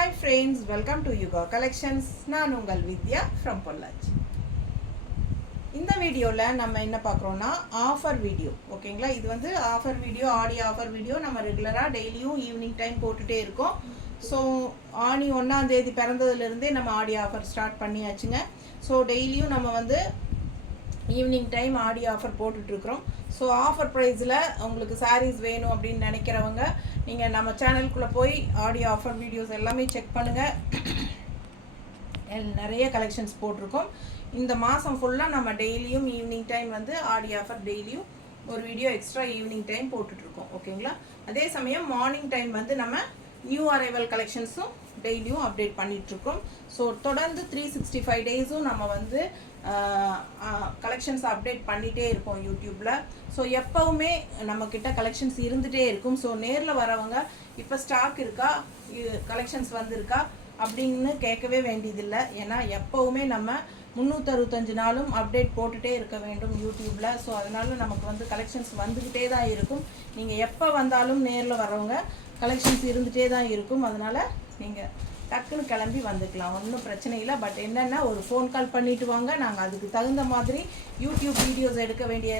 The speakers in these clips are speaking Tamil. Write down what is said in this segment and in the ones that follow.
Hi friends, welcome to Yuga Collections. நான் உங்கள் வித்யா from பொள்ளாச்சி. இந்த வீடியோல நம்ம என்ன பார்க்குறோம்னா ஆஃபர் வீடியோ. ஓகேங்களா? இது வந்து ஆஃபர் வீடியோ, ஆடி ஆஃபர் வீடியோ நம்ம ரெகுலரா டெய்லியும் ஈவினிங் டைம் போட்டுட்டே இருக்கோம். ஸோ ஆனி 1ஆம் தேதி பிறந்ததுலேருந்தே நம்ம ஆடி ஆஃபர் ஸ்டார்ட் பண்ணியாச்சுங்க. ஸோ டெய்லியும் நம்ம வந்து ஈவினிங் டைம் ஆடி ஆஃபர் போட்டுட்ருக்குறோம். ஸோ ஆஃபர் ப்ரைஸில் உங்களுக்கு சாரீஸ் வேணும் அப்படின்னு நினைக்கிறவங்க நீங்கள் நம்ம சேனலுக்குள்ளே போய் ஆடி ஆஃபர் வீடியோஸ் எல்லாமே செக் பண்ணுங்கள். நிறைய கலெக்ஷன்ஸ் போட்டிருக்கோம். இந்த மாதம் ஃபுல்லாக நம்ம டெய்லியும் ஈவினிங் டைம் வந்து ஆடி ஆஃபர் டெய்லியும் ஒரு வீடியோ எக்ஸ்ட்ரா ஈவினிங் டைம் போட்டுட்ருக்கோம். ஓகேங்களா? அதே சமயம் மார்னிங் டைம் வந்து நம்ம நியூ அரைவல் கலெக்ஷன்ஸும் டெய்லியும் அப்டேட் பண்ணிகிட்ருக்கோம். ஸோ தொடர்ந்து 365 டேஸும் நம்ம வந்து கலெக்ஷன்ஸ் அப்டேட் பண்ணிகிட்டே இருப்போம் யூடியூப்பில். ஸோ எப்போவுமே நம்மக்கிட்ட கலெக்ஷன்ஸ் இருந்துகிட்டே இருக்கும். ஸோ நேரில் வரவங்க இப்போ ஸ்டாக் இருக்கா, கலெக்ஷன்ஸ் வந்திருக்கா அப்படின்னு கேட்கவே வேண்டியதில்லை. ஏன்னா எப்போவுமே நம்ம 365 நாளும் அப்டேட் போட்டுகிட்டே இருக்க வேண்டும் யூடியூப்பில். ஸோ அதனால் நமக்கு வந்து கலெக்ஷன்ஸ் வந்துக்கிட்டே தான் இருக்கும். நீங்கள் எப்போ வந்தாலும் நேரில் வரவங்க கலெக்ஷன்ஸ் இருந்துகிட்டே தான் இருக்கும். அதனால் நீங்கள் டக்குன்னு கிளம்பி வந்துக்கலாம், ஒன்றும் பிரச்சனை இல்லை. பட் என்னென்னா ஒரு ஃபோன் கால் பண்ணிவிட்டு வாங்க, நாங்கள் அதுக்கு தகுந்த மாதிரி யூடியூப் வீடியோஸ் எடுக்க வேண்டிய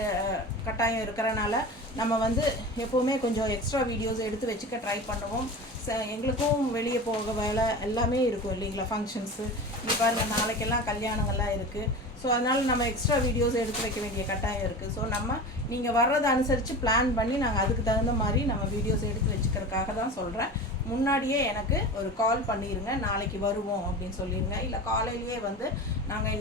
கட்டாயம் இருக்கிறனால நம்ம வந்து எப்போவுமே கொஞ்சம் எக்ஸ்ட்ரா வீடியோஸ் எடுத்து வச்சுக்க ட்ரை பண்ணுவோம். எங்களுக்கும் வெளியே போக வேலை எல்லாமே இருக்கும் இல்லைங்களா, ஃபங்க்ஷன்ஸு இங்கே பாருங்கள், நாளைக்கெல்லாம் கல்யாணங்கள்லாம் இருக்குது. ஸோ அதனால் நம்ம எக்ஸ்ட்ரா வீடியோஸ் எடுத்து வைக்க வேண்டிய கட்டாயம் இருக்குது. ஸோ நம்ம நீங்கள் வர்றதை அனுசரித்து பிளான் பண்ணி நாங்கள் அதுக்கு தகுந்த மாதிரி நம்ம வீடியோஸ் எடுத்து வச்சுக்கிறதுக்காக தான் சொல்கிறேன். முன்னாடியே எனக்கு ஒரு கால் பண்ணிடுங்க, நாளைக்கு வருவோம் அப்படின்னு சொல்லிடுங்க. இல்லை காலையிலேயே வந்து நாங்கள்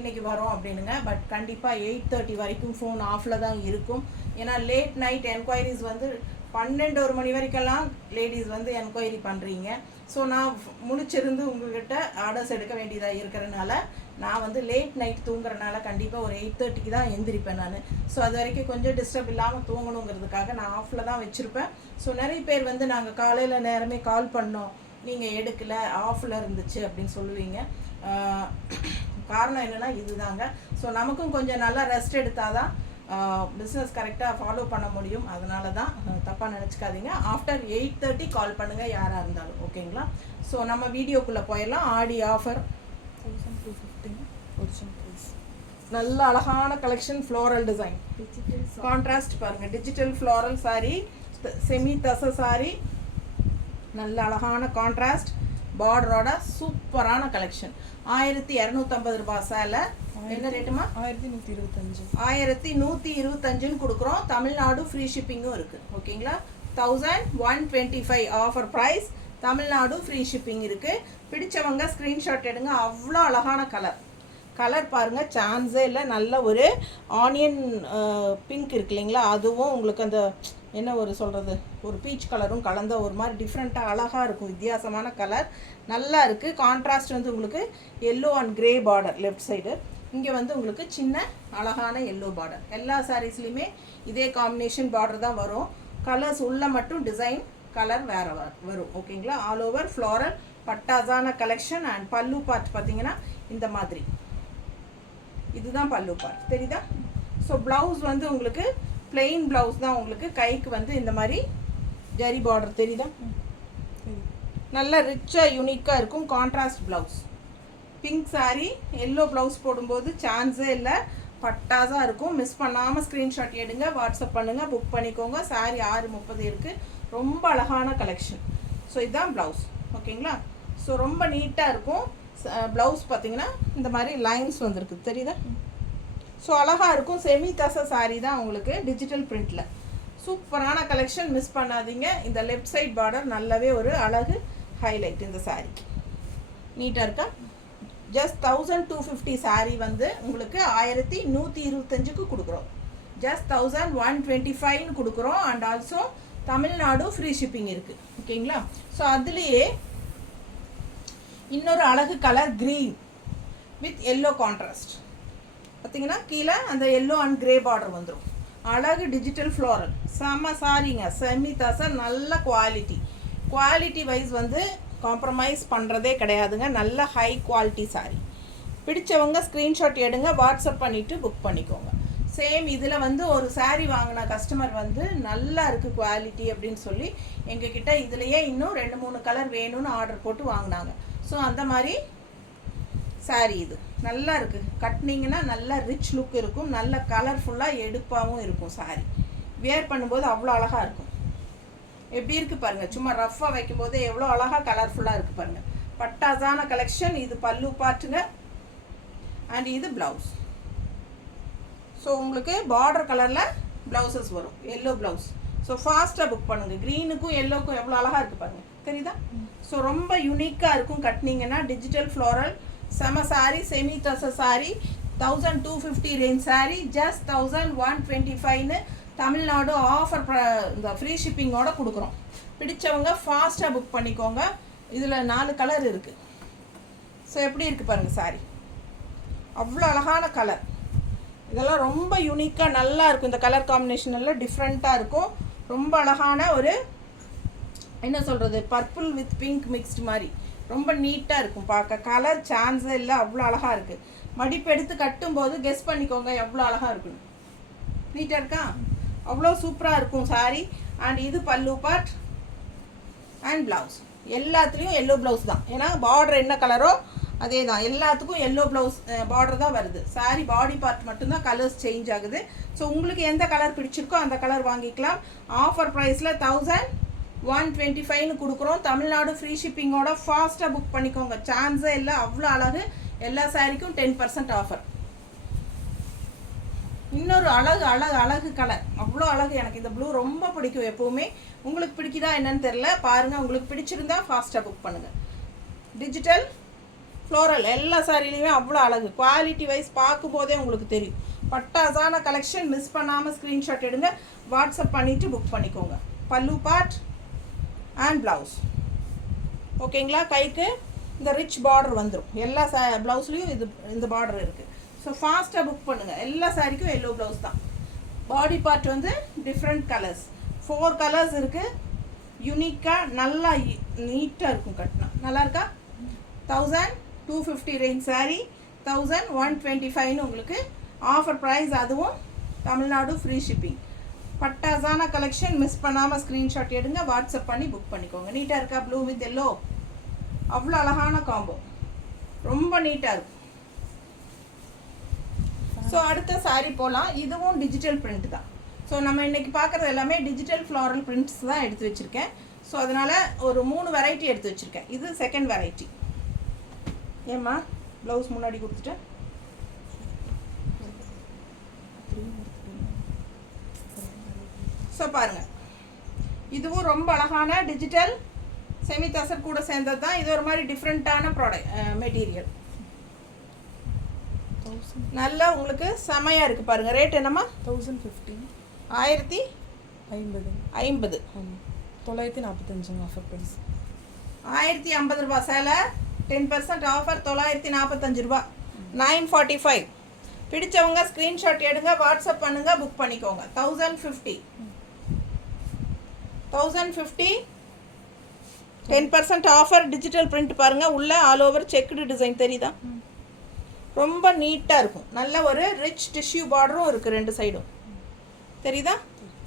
இன்றைக்கி வரோம் அப்படின்னுங்க. பட் கண்டிப்பாக 8:30 வரைக்கும் ஃபோன் ஆஃபில் தான் இருக்கும். ஏன்னா லேட் நைட் என்கொயரிஸ் வந்து 12-1 மணி வரைக்கெல்லாம் லேடிஸ் வந்து என்கொயரி பண்ணுறீங்க. ஸோ நான் முடிச்சிருந்து உங்கள்கிட்ட ஆர்டர்ஸ் எடுக்க வேண்டியதாக இருக்கிறனால நான் வந்து லேட் நைட் தூங்குறனால கண்டிப்பாக ஒரு 8:30க்கு தான் எந்திரிப்பேன் நான். ஸோ அது வரைக்கும் கொஞ்சம் டிஸ்டர்ப் இல்லாமல் தூங்கணுங்கிறதுக்காக நான் ஆஃபில் தான் வச்சுருப்பேன். ஸோ நிறைய பேர் வந்து நாங்கள் காலையில் நேரமே கால் பண்ணோம், நீங்கள் எடுக்கலை, ஆஃபில் இருந்துச்சு அப்படின்னு சொல்லுவீங்க. காரணம் என்னென்னா இதுதாங்க. ஸோ நமக்கும் கொஞ்சம் நல்லா ரெஸ்ட் எடுத்தால் தான் பிஸ்னஸ் கரெக்டாக ஃபாலோ பண்ண முடியும். அதனால தான் தப்பாக நினச்சிக்காதீங்க. ஆஃப்டர் 8:30 கால் பண்ணுங்கள் யாராக இருந்தாலும். ஓகேங்களா? ஸோ நம்ம வீடியோக்குள்ளே போயிடலாம். ஆடி ஆஃபர் 1215 நல்ல அழகான கலெக்ஷன், ஃப்ளோரல் டிசைன், கான்ட்ராஸ்ட் பாருங்கள், டிஜிட்டல் ஃப்ளோரல் சாரீ, செமி தச சாரீ, நல்ல அழகான கான்ட்ராஸ்ட் பார்டரோட சூப்பரான கலெக்ஷன். 1250 ரூபாய் சேலை. என்ன ரேட்டுமா? 1125. 1125 கொடுக்குறோம். தமிழ்நாடு ஃப்ரீ ஷிப்பிங்கும் இருக்குது. ஓகேங்களா? 1125 offer price. Tamil Nadu free shipping இருக்குது. பிடிச்சவங்க ஸ்க்ரீன்ஷாட் எடுங்க. அவ்வளோ அழகான கலர் பாருங்கள், சான்ஸே இல்லை. நல்ல ஒரு ஆனியன் பிங்க் இருக்கு இல்லைங்களா, அதுவும் உங்களுக்கு அந்த என்ன ஒரு சொல்கிறது, ஒரு பீச் கலரும் கலந்த ஒரு மாதிரி டிஃப்ரெண்ட்டாக அழகாக இருக்கும். வித்தியாசமான கலர் நல்லா இருக்குது. கான்ட்ராஸ்ட் வந்து உங்களுக்கு yellow and grey border left side, இங்கே வந்து உங்களுக்கு சின்ன அழகான எல்லோ பார்டர். எல்லா சாரீஸ்லையுமே இதே காம்பினேஷன் பார்டர் தான் வரும். கலர்ஸ் உள்ள மட்டும் டிசைன் கலர் வேறு வரும். ஓகேங்களா? ஆல் ஓவர் ஃப்ளோரல் பட்டாசான கலெக்ஷன். அண்ட் பல்லு பார்ட் பார்த்தீங்கன்னா இந்த மாதிரி, இதுதான் பல்லு பார்ட், தெரியுதா? ஸோ ப்ளவுஸ் வந்து உங்களுக்கு பிளெயின் ப்ளவுஸ் தான். உங்களுக்கு கைக்கு வந்து இந்த மாதிரி ஜரி பார்டர் தெரியுதா, நல்லா ரிச்சாக யூனிக்காக இருக்கும். Contrast blouse, pink sari yellow blouse போடும்போது சான்ஸே இல்லை, பட்டாஸாக இருக்கும். மிஸ் பண்ணாமல் ஸ்க்ரீன்ஷாட் எடுங்க, வாட்ஸ்அப் பண்ணுங்கள், புக் பண்ணிக்கோங்க. சாரீ 6:30 இருக்குது. ரொம்ப அழகான கலெக்ஷன். ஸோ இதுதான் ப்ளவுஸ். ஓகேங்களா? ஸோ ரொம்ப நீட்டாக இருக்கும். ப்ளவுஸ் பார்த்தீங்கன்னா இந்த மாதிரி லைன்ஸ் வந்துருக்கு, தெரியுதா? ஸோ அழகாக இருக்கும். செமி தச சாரீ தான் உங்களுக்கு, டிஜிட்டல் பிரிண்டில். சூப்பரான கலெக்ஷன், மிஸ் பண்ணாதீங்க. இந்த லெஃப்ட் சைட் பார்டர் நல்லாவே ஒரு அழகு ஹைலைட் இந்த சாரீக்கு. நீட்டாக இருக்கா? ஜஸ்ட் 1250 சாரீ வந்து உங்களுக்கு 1125க்கு கொடுக்குறோம். ஜஸ்ட் 1125ன்னு கொடுக்குறோம். And also Tamil Nadu free shipping இருக்குது. ஓகேங்களா? ஸோ அதுலேயே இன்னொரு அழகு colour green with yellow contrast பார்த்தீங்கன்னா, கீழே அந்த எல்லோ அண்ட் கிரே பார்டர் வந்துடும். அழகு டிஜிட்டல் ஃப்ளோரல், செம்ம சாரிங்க, செமி தச, நல்ல குவாலிட்டி வைஸ் வந்து காம்ப்ரமைஸ் பண்ணுறதே கிடையாதுங்க. நல்ல ஹை குவாலிட்டி சாரீ. பிடிச்சவங்க ஸ்க்ரீன்ஷாட் எடுங்க, வாட்ஸ்அப் பண்ணிவிட்டு புக் பண்ணிக்கோங்க. சேம் இதில் வந்து ஒரு saree வாங்கின கஸ்டமர் வந்து நல்லா இருக்குது குவாலிட்டி அப்படின்னு சொல்லி எங்ககிட்ட இதுலேயே இன்னும் 2-3 கலர் வேணும்னு ஆர்டர் போட்டு வாங்கினாங்க. ஸோ அந்த மாதிரி saree இது நல்லா இருக்குது, கட்டினீங்கன்னா நல்லா ரிச் லுக் இருக்கும், நல்ல கலர்ஃபுல்லாக எடுப்பாகவும் இருக்கும். saree வியர் பண்ணும்போது அவ்வளோ அழகாக இருக்கும். எப்படி இருக்குது பாருங்கள், சும்மா ரஃப்பாக வைக்கும்போது எவ்வளோ அழகாக கலர்ஃபுல்லாக இருக்குது பாருங்கள். பட்டாசான கலெக்ஷன். இது பல்லு பார்ட்டுங்க அண்ட் இது ப்ளவுஸ். ஸோ உங்களுக்கு பார்டர் கலரில் ப்ளவுசஸ் வரும், எல்லோ ப்ளவுஸ். ஸோ ஃபாஸ்ட்டாக புக் பண்ணுங்கள். க்ரீனுக்கும் எல்லோக்கும் எவ்வளோ அழகாக இருக்குது பாருங்கள், தெரியுதா? ஸோ ரொம்ப யூனிக்காக இருக்கும். கட்டினீங்கன்னா டிஜிட்டல் ஃப்ளோரல் செம சாரி, செமி டச சாரி, 1250 ரேஞ்ச் சாரி, ஜஸ்ட் 1125ன்னு தமிழ்நாடு ஆஃபர் இந்த ஃப்ரீ ஷிப்பிங்கோட கொடுக்குறோம். பிடிச்சவங்க ஃபாஸ்ட்டாக புக் பண்ணிக்கோங்க. இதில் 4 கலர் இருக்குது. ஸோ எப்படி இருக்குது பாருங்கள் சாரி, அவ்வளோ அழகான கலர். இதெல்லாம் ரொம்ப யூனிக்காக நல்லா இருக்கும். இந்த கலர் காம்பினேஷன் எல்லாம் டிஃப்ரெண்ட்டாக இருக்கும். ரொம்ப அழகான ஒரு என்ன சொல்கிறது, பர்பிள் வித் பிங்க் மிக்ஸ்டு மாதிரி ரொம்ப நீட்டாக இருக்கும் பார்க்க. கலர் சான்ஸே இல்லை, அவ்வளோ அழகாக இருக்குது. மடிப்பு எடுத்து கட்டும்போது கெஸ் பண்ணிக்கோங்க எவ்வளோ அழகாக இருக்குன்னு. நீட்டாக இருக்கா? அவ்வளோ சூப்பராக இருக்கும் சாரி. அண்ட் இது பல்லு பார்ட் அண்ட் ப்ளவுஸ். எல்லாத்துலேயும் எல்லோ ப்ளவுஸ் தான், ஏன்னா பார்டர் என்ன கலரோ அதே தான். எல்லாத்துக்கும் எல்லோ ப்ளவுஸ் பார்டர் தான் வருது. சாரி பாடி பார்ட் மட்டும்தான் கலர்ஸ் சேஞ்ச் ஆகுது. ஸோ உங்களுக்கு எந்த கலர் பிடிச்சிருக்கோ அந்த கலர் வாங்கிக்கலாம். ஆஃபர் ப்ரைஸில் 1125ன்னு கொடுக்குறோம். தமிழ்நாடு ஃப்ரீ ஷிப்பிங்கோட ஃபாஸ்ட்டாக புக் பண்ணிக்கோங்க, சான்ஸே இல்லை, அவ்வளோ அழகு. எல்லா சாரிக்கும் 10% ஆஃபர். இன்னொரு அழகு அழகு அழகு கலர், அவ்வளோ அழகு. எனக்கு இந்த ப்ளூ ரொம்ப பிடிக்கும் எப்போவுமே. உங்களுக்கு பிடிக்குதா என்னன்னு தெரில, பாருங்கள். உங்களுக்கு பிடிச்சிருந்தா ஃபாஸ்ட்டாக புக் பண்ணுங்கள். டிஜிட்டல் ஃப்ளோரல் எல்லா சாரிலையுமே அவ்வளோ அழகு. குவாலிட்டி வைஸ் பார்க்கும்போதே உங்களுக்கு தெரியும். பட்டாசான கலெக்ஷன். மிஸ் பண்ணாமல் ஸ்க்ரீன்ஷாட் எடுங்க, வாட்ஸ்அப் பண்ணிவிட்டு புக் பண்ணிக்கோங்க. பல்லு பார்ட் அண்ட் ப்ளவுஸ் ஓகேங்களா. கைக்கு இந்த ரிச் பார்டர் வந்துடும். எல்லா ப்ளவுஸ்லேயும் இந்த பார்டர் இருக்குது. ஸோ ஃபாஸ்ட்டாக புக் பண்ணுங்கள். எல்லா சாரிக்கும் எல்லோ ப்ளவுஸ் தான். பாடி பார்ட் வந்து டிஃப்ரெண்ட் கலர்ஸ், 4 கலர்ஸ் இருக்குது. யூனிக்காக நல்லா நீட்டாக இருக்கும். கட்டினா நல்லா இருக்கா? 1250 ரேஞ்ச் சாரி, 1125ன்னு உங்களுக்கு ஆஃபர் ப்ரைஸ். அதுவும் தமிழ்நாடு ஃப்ரீ ஷிப்பிங். பட்டாசான கலெக்ஷன். மிஸ் பண்ணாமல் ஸ்க்ரீன்ஷாட் எடுங்க, வாட்ஸ்அப் பண்ணி புக் பண்ணிக்கோங்க. நீட்டாக இருக்கா? ப்ளூ வித் எல்லோ அவ்வளோ அழகான காம்போ, ரொம்ப நீட்டாக இருக்கும். ஸோ அடுத்த சாரீ போகலாம். இதுவும் டிஜிட்டல் பிரிண்ட் தான். ஸோ நம்ம இன்றைக்கி பார்க்குறது எல்லாமே டிஜிட்டல் ஃப்ளாரல் பிரிண்ட்ஸ் தான் எடுத்து வச்சுருக்கேன். ஸோ அதனால் ஒரு 3 வெரைட்டி எடுத்து வச்சுருக்கேன். இது செகண்ட் வெரைட்டி. ஏம்மா ப்ளவுஸ் முன்னாடி கொடுத்துட்டேன். ஸோ பாருங்கள், இதுவும் ரொம்ப அழகான டிஜிட்டல் செமி தசர் கூட சேர்ந்தது தான். இது ஒரு மாதிரி டிஃப்ரெண்ட்டான மெட்டீரியல். நல்லா உங்களுக்கு செமையாக இருக்குது பாருங்கள். ரேட் என்னம்மா? 1050. 1050. 945 ஆஃபர் ப்ரைஸ். 1050 ரூபா சேலை, 10% ஆஃபர், 945 ரூபா, 945. பிடிச்சவங்க ஸ்க்ரீன்ஷாட் எடுங்க, வாட்ஸ்அப் பண்ணுங்கள், புக் பண்ணிக்கோங்க. 1050 10% ஆஃபர். டிஜிட்டல் பிரிண்ட் பாருங்கள். உள்ள ஆல் ஓவர் செக்குடு டிசைன் தெரியுதா? ரொம்ப நீட்டாக இருக்கும். நல்ல ஒரு ரிச் டிஷ்யூ பார்டரும் இருக்குது 2 சைடும், தெரியுதா?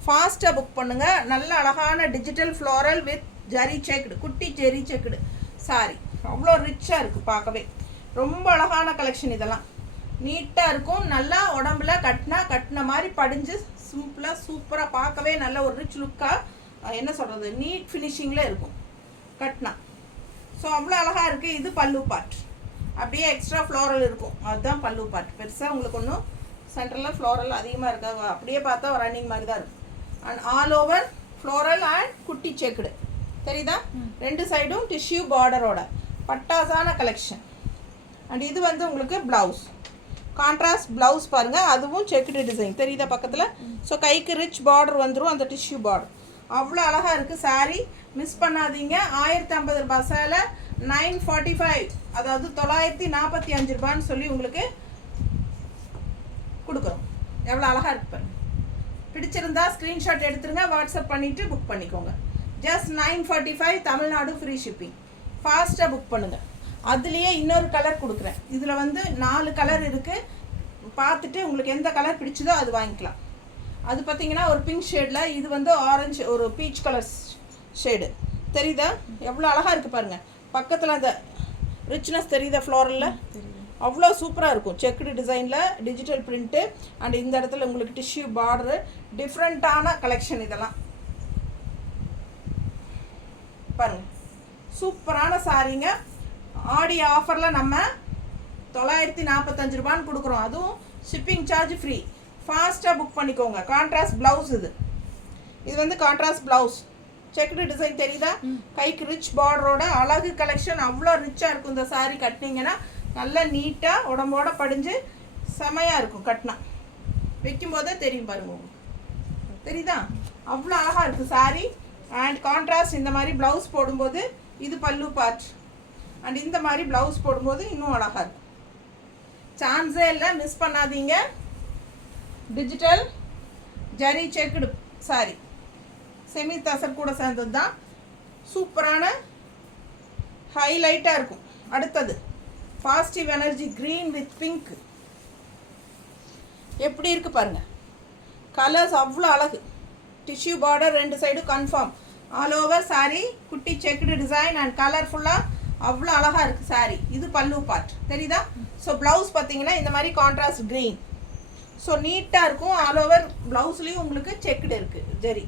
ஃபாஸ்ட்டாக புக் பண்ணுங்கள். நல்ல அழகான digital floral with zari checked, குட்டி ஜெரி செக்குடு சாரி. அவ்வளோ ரிச்சாக இருக்குது பார்க்கவே. ரொம்ப அழகான கலெக்ஷன். இதெல்லாம் நீட்டாக இருக்கும். நல்லா உடம்புல கட்டின மாதிரி படிஞ்சு சிம்பிளாக சூப்பராக பார்க்கவே நல்ல ஒரு ரிச் லுக்காக, என்ன சொல்கிறது, நீட் ஃபினிஷிங்கில் இருக்கும் கட்டினா. ஸோ அவ்வளோ அழகாக இருக்குது. இது பல்லு பார்ட். அப்படியே எக்ஸ்ட்ரா ஃப்ளோரல் இருக்கும், அதுதான் பல்லு பார்ட். பெருசாக உங்களுக்கு ஒன்றும் சென்டரில் ஃப்ளோரல் அதிகமாக இருக்காது. அப்படியே பார்த்தா ஒரு ரன்னிங் மாதிரி தான் இருக்கும். And all over floral and குட்டி செக்குடு தெரியுதா? 2 சைடும் டிஷ்யூ பார்டரோட பட்டாசான கலெக்ஷன். அண்ட் இது வந்து உங்களுக்கு ப்ளவுஸ், கான்ட்ராஸ்ட் ப்ளவுஸ் பாருங்கள். அதுவும் செக்குடு டிசைன் தெரியுதா பக்கத்தில்? ஸோ கைக்கு ரிச் பார்டர் வந்துடும், அந்த டிஷ்யூ பார்டர். அவ்வளோ அழகாக இருக்குது சாரீ. மிஸ் பண்ணாதீங்க. 1050 ரூபா சேலை, 945, அதாவது 945 ரூபான்னு சொல்லி உங்களுக்கு கொடுக்குறோம். எவ்வளோ அழகாக இருக்கு பாருங்க. பிடிச்சிருந்தா ஸ்க்ரீன்ஷாட் எடுத்துருங்க, வாட்ஸ்அப் பண்ணிவிட்டு புக் பண்ணிக்கோங்க. Just 945, Tamil Nadu free shipping. ஃபாஸ்ட்டாக புக் பண்ணுங்கள். அதுலேயே இன்னொரு கலர் கொடுக்குறேன். இதில் வந்து 4 கலர் இருக்குது. பார்த்துட்டு உங்களுக்கு எந்த கலர் பிடிச்சதோ அது வாங்கிக்கலாம். அது பார்த்தீங்கன்னா ஒரு பிங்க் ஷேடில், இது வந்து ஆரஞ்சு ஒரு பீச் கலர் ஷேடு. தெரியுதா எவ்வளோ அழகாக இருக்குது பாருங்கள். பக்கத்தில் அந்த ரிச்னஸ் தெரியுதா ஃப்ளோரலில்? அவ்வளோ சூப்பராக இருக்கும். செக்குடு டிசைனில் டிஜிட்டல் பிரிண்ட்டு அண்ட் இந்த இடத்துல உங்களுக்கு டிஷ்யூ பார்டரு, டிஃப்ரெண்ட்டான கலெக்ஷன் இதெல்லாம் பாருங்கள். சூப்பரான சாரீங்க. ஆடி ஆஃபரில் நம்ம 945 ரூபான்னு கொடுக்குறோம். அதுவும் ஷிப்பிங் சார்ஜ் ஃப்ரீ. ஃபாஸ்ட்டாக புக் பண்ணிக்கோங்க. கான்ட்ராஸ்ட் ப்ளவுஸ் இது வந்து கான்ட்ராஸ்ட் ப்ளவுஸ். செக்குடு டிசைன் தெரியுதா? கைக்கு ரிச் பார்டரோட அழகு கலெக்ஷன். அவ்வளோ ரிச்சாக இருக்கும். இந்த சாரீ கட்டினீங்கன்னா நல்லா நீட்டாக உடம்போட படிஞ்சு செமையாக இருக்கும். கட்டினா வைக்கும்போதே தெரியும் பாருங்க உங்களுக்கு. தெரியுதா? அவ்வளோ அழகாக இருக்குது சாரீ. அண்ட் கான்ட்ராஸ்ட் இந்த மாதிரி ப்ளவுஸ் போடும்போது இது பல்லு பார்ட் அண்ட் இந்த மாதிரி ப்ளவுஸ் போடும்போது இன்னும் அழகாக இருக்கும். சான்ஸே இல்லை, மிஸ் பண்ணாதீங்க. Digital zari checked sari, semi tussar கூட சேர்ந்தது தான். சூப்பரான ஹைலைட்டாக இருக்கும். அடுத்தது positive energy green with pink. எப்படி இருக்குது பாருங்கள். கலர்ஸ் அவ்வளோ அழகு. டிஷ்யூ பார்டர் 2 சைடும் கன்ஃபார்ம். ஆல் ஓவர் சாரீ குட்டி செக்குடு டிசைன் அண்ட் கலர்ஃபுல்லாக அவ்வளோ அழகாக இருக்குது சாரீ. இது பல்லு பார்ட் தெரியுதா? ஸோ ப்ளவுஸ் பார்த்தீங்கன்னா இந்த மாதிரி கான்ட்ராஸ்ட் க்ரீன். ஸோ நீட்டாக இருக்கும். ஆல் ஓவர் ப்ளவுஸ்லேயும் உங்களுக்கு செக்குடு இருக்குது ஜரி.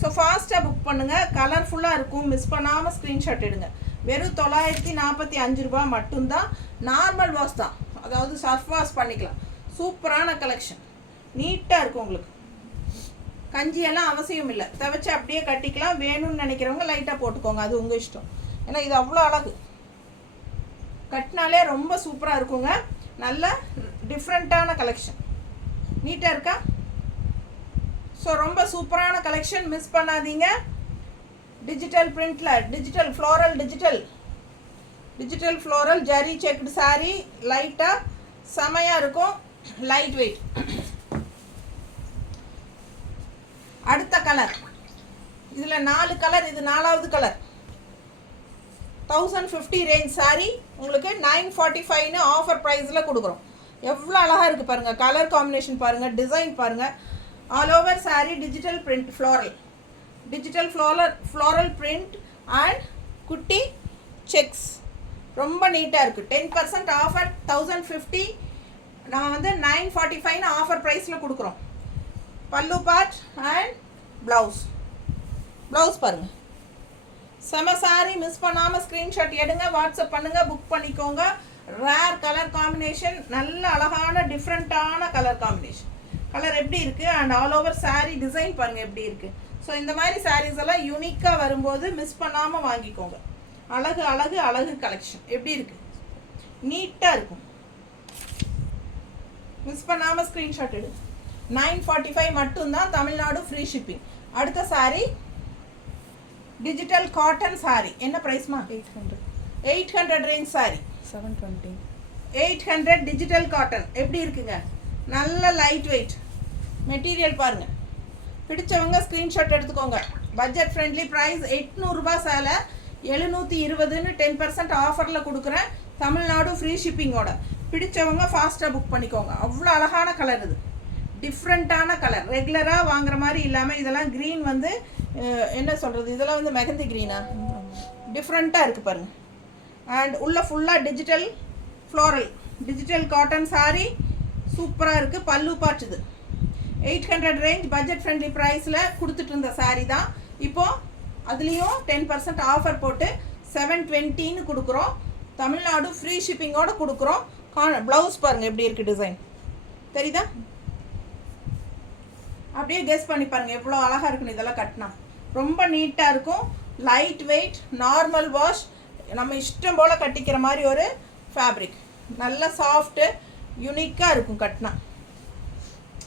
ஸோ ஃபாஸ்ட்டாக புக் பண்ணுங்கள். கலர்ஃபுல்லாக இருக்கும். மிஸ் பண்ணாமல் ஸ்க்ரீன்ஷாட் எடுங்க. வெறும் 945 ரூபா மட்டும்தான். நார்மல் வாஷ் தான், அதாவது சர்ஃப் வாஷ் பண்ணிக்கலாம். சூப்பரான கலெக்ஷன். நீட்டாக இருக்கும். உங்களுக்கு கஞ்சியெல்லாம் அவசியம் இல்லை. துவைச்சி அப்படியே கட்டிக்கலாம். வேணும்னு நினைக்கிறவங்க லைட்டாக போட்டுக்கோங்க, அது உங்கள் இஷ்டம். ஏன்னா இது அவ்வளோ அழகு. கட்டினாலே ரொம்ப சூப்பராக இருக்குங்க. நல்ல டிஃப்ரெண்ட்டான கலெக்ஷன். நீட்டாக இருக்கா? ஸோ ரொம்ப சூப்பரான கலெக்ஷன். மிஸ் பண்ணாதீங்க. டிஜிட்டல் பிரிண்டில் digital floral zari checked sari. லைட்டாக செமையாக இருக்கும். Light weight. அடுத்த கலர். இதில் 4 கலர். இது 4வது கலர். 1050 ரேஞ்ச் சாரீ உங்களுக்கு 945ன்னு ஆஃபர் ப்ரைஸில் கொடுக்குறோம். எவ்வளோ அழகாக இருக்குது பாருங்கள். கலர் காம்பினேஷன் பாருங்கள், டிசைன் பாருங்கள். All over sari digital print floral print and குட்டி செக்ஸ். ரொம்ப நீட்டாக இருக்குது. 10% ஆஃபர். 1050 நம்ம வந்து 945ன்னு ஆஃபர் ப்ரைஸில் கொடுக்குறோம். பல்லு பார்ட் அண்ட் ப்ளவுஸ் பாருங்கள். செம சாரி. மிஸ் பண்ணாமல் ஸ்க்ரீன்ஷாட் எடுங்க, வாட்ஸ்அப் பண்ணுங்கள், புக் பண்ணிக்கோங்க. Rare colour combination. நல்ல அழகான டிஃப்ரெண்ட்டான கலர் காம்பினேஷன். கலர் எப்படி இருக்குது and all over sari design பாருங்கள் எப்படி இருக்குது. ஸோ இந்த மாதிரி சாரீஸ் எல்லாம் யூனிக்காக வரும்போது மிஸ் பண்ணாமல் வாங்கிக்கோங்க. அழகு அழகு அழகு கலெக்ஷன். எப்படி இருக்குது? நீட்டாக இருக்கும். மிஸ் பண்ணாமல் ஸ்க்ரீன்ஷாட் எடு. 945 மட்டும்தான். Tamil Nadu free shipping. அடுத்த சாரீ டிஜிட்டல் காட்டன் சாரீ. என்ன ப்ரைஸ்மா? 800 ரேஞ்ச் சாரீ. 720. 800 digital cotton. எப்படி இருக்குங்க? நல்ல லைட் வெயிட். மெட்டீரியல் பாருங்கள். பிடிச்சவங்க ஸ்க்ரீன்ஷாட் எடுத்துக்கோங்க. Budget friendly price. 800 ரூபா சேலை 720ன்னு 10% ஆஃபரில் கொடுக்குறேன். தமிழ்நாடு ஃப்ரீ ஷிப்பிங்கோட. பிடிச்சவங்க ஃபாஸ்ட்டாக புக் பண்ணிக்கோங்க. அவ்வளோ அழகான கலர். இது டிஃப்ரெண்ட்டான கலர். ரெகுலராக வாங்குற மாதிரி இல்லாமல் இதெல்லாம் க்ரீன் வந்து என்ன சொல்கிறது, இதெல்லாம் வந்து மெகந்தி க்ரீனா டிஃப்ரெண்ட்டாக இருக்குது பாருங்கள். அண்ட் உள்ளே ஃபுல்லாக டிஜிட்டல் காட்டன் சாரீ. சூப்பராக இருக்குது. பல்லு பார்ட். இது 800 ரேஞ்ச் பட்ஜெட் ஃப்ரெண்ட்லி ப்ரைஸில் கொடுத்துட்டு இருந்த சாரீ தான். இப்போது அதுலேயும் 10% ஆஃபர் போட்டு 720ன்னு கொடுக்குறோம். தமிழ்நாடு ஃப்ரீ ஷிப்பிங்கோடு கொடுக்குறோம். ப்ளவுஸ் பாருங்கள் எப்படி இருக்குது டிசைன். தெரியுதா? அப்படியே கெஸ் பண்ணி பாருங்கள் எவ்வளோ அழகாக இருக்குன்னு. இதெல்லாம் கட்டினா ரொம்ப நீட்டாக இருக்கும். Light weight, normal wash. நம்ம இஷ்டம் போல் கட்டிக்கிற மாதிரி ஒரு ஃபேப்ரிக். நல்ல சாஃப்ட்டு யூனிக்காக இருக்கும் கட்டினா.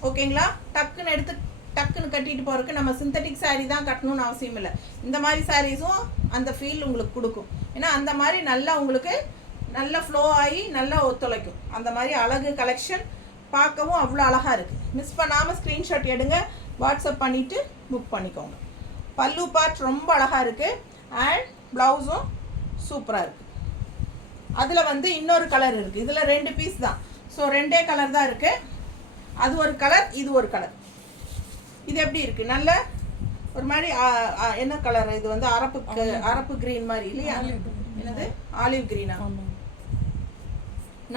ஓகேங்களா? டக்குன்னு கட்டிட்டு போகிறதுக்கு நம்ம சிந்தட்டிக் சாரீ தான் கட்டணும்னு அவசியம் இல்லை. இந்த மாதிரி சாரீஸும் அந்த ஃபீல் உங்களுக்கு கொடுக்கும். ஏன்னா அந்த மாதிரி நல்லா உங்களுக்கு நல்லா ஃப்ளோ ஆகி நல்லா ஒத்துழைக்கும். அந்த மாதிரி அழகு கலெக்ஷன். பார்க்கவும் அவ்வளோ அழகாக இருக்குது. மிஸ் பண்ணாமல் ஸ்க்ரீன்ஷாட் எடுங்க, வாட்ஸ்அப் பண்ணிவிட்டு புக் பண்ணிக்கோங்க. பல்லு பார்ட் ரொம்ப அழகாக இருக்குது அண்ட் ப்ளவுஸும் சூப்பராக இருக்குது. அதில் வந்து இன்னொரு கலர் இருக்குது. இதில் 2 பீஸ் தான். ஸோ 2 கலர் தான் இருக்குது. அது ஒரு கலர், இது ஒரு கலர். இது எப்படி இருக்குது? நல்ல ஒரு மாதிரி என்ன கலர் இது வந்து? அரப்பு கிரீன் மாதிரி இல்லையா? என்னது ஆலிவ் கிரீனா?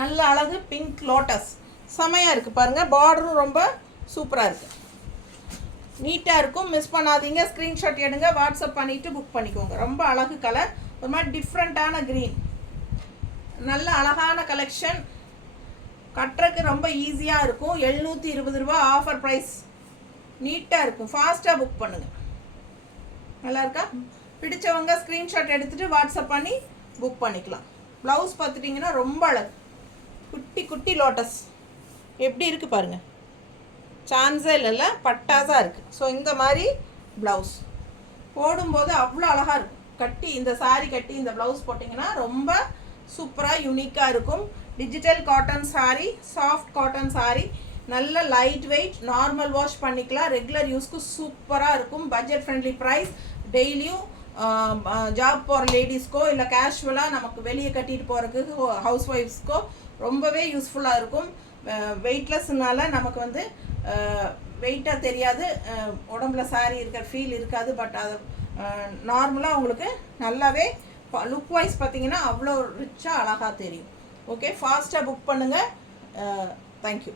நல்ல அழகு பிங்க் லோட்டஸ். செமையாக இருக்குது பாருங்கள். பார்டரும் ரொம்ப சூப்பராக இருக்குது, நீட்டாக இருக்கும். மிஸ் பண்ணாதீங்க. ஸ்க்ரீன்ஷாட் எடுங்க, வாட்ஸ்அப் பண்ணிவிட்டு புக் பண்ணிக்கோங்க. ரொம்ப அழகு கலர், ஒரு மாதிரி டிஃப்ரெண்ட்டான க்ரீன். நல்ல அழகான கலெக்ஷன், கட்டுறதுக்கு ரொம்ப ஈஸியாக இருக்கும். 720 ரூபா ஆஃபர் ப்ரைஸ். நீட்டாக இருக்கும். ஃபாஸ்ட்டாக புக் பண்ணுங்கள். நல்லா இருக்கா? பிடிச்சவங்க ஸ்க்ரீன்ஷாட் எடுத்துகிட்டு வாட்ஸ்அப் பண்ணி புக் பண்ணிக்கலாம். ப்ளவுஸ் பார்த்துட்டிங்கன்னா ரொம்ப அழகு, குட்டி குட்டி லோட்டஸ் எப்படி இருக்குது பாருங்கள். சான்ஸே இல்லைல்ல, பட்டாஸாக இருக்குது. ஸோ இந்த மாதிரி ப்ளவுஸ் போடும்போது அவ்வளோ அழகாக இருக்கும். கட்டி இந்த சாரீ கட்டி இந்த ப்ளவுஸ் போட்டிங்கன்னா ரொம்ப சூப்பராக யூனிக்காக இருக்கும். Digital cotton sari, soft cotton sari, நல்ல லைட் வெயிட், நார்மல் வாஷ் பண்ணிக்கலாம். ரெகுலர் யூஸ்க்கு சூப்பராக இருக்கும். Budget friendly price. டெய்லியும் ஜாப் போகிற லேடிஸ்க்கோ இல்லை கேஷுவலாக நமக்கு வெளியே கட்டிட்டு போகிறதுக்கு ஹவுஸ் ஒய்ஃப்ஸ்க்கோ ரொம்பவே யூஸ்ஃபுல்லாக இருக்கும். வெயிட்லெஸ்னால நமக்கு வந்து வெயிட்டாக தெரியாது, உடம்புல சாரி இருக்கிற ஃபீல் இருக்காது. பட் அது நார்மலாக உங்களுக்கு நல்லாவே லுக் வைஸ் பார்த்தீங்கன்னா அவ்வளோ ரிச்சாக அழகாக தெரியும். ஓகே, ஃபாஸ்ட்டாக புக் பண்ணுங்கள். தேங்க்யூ.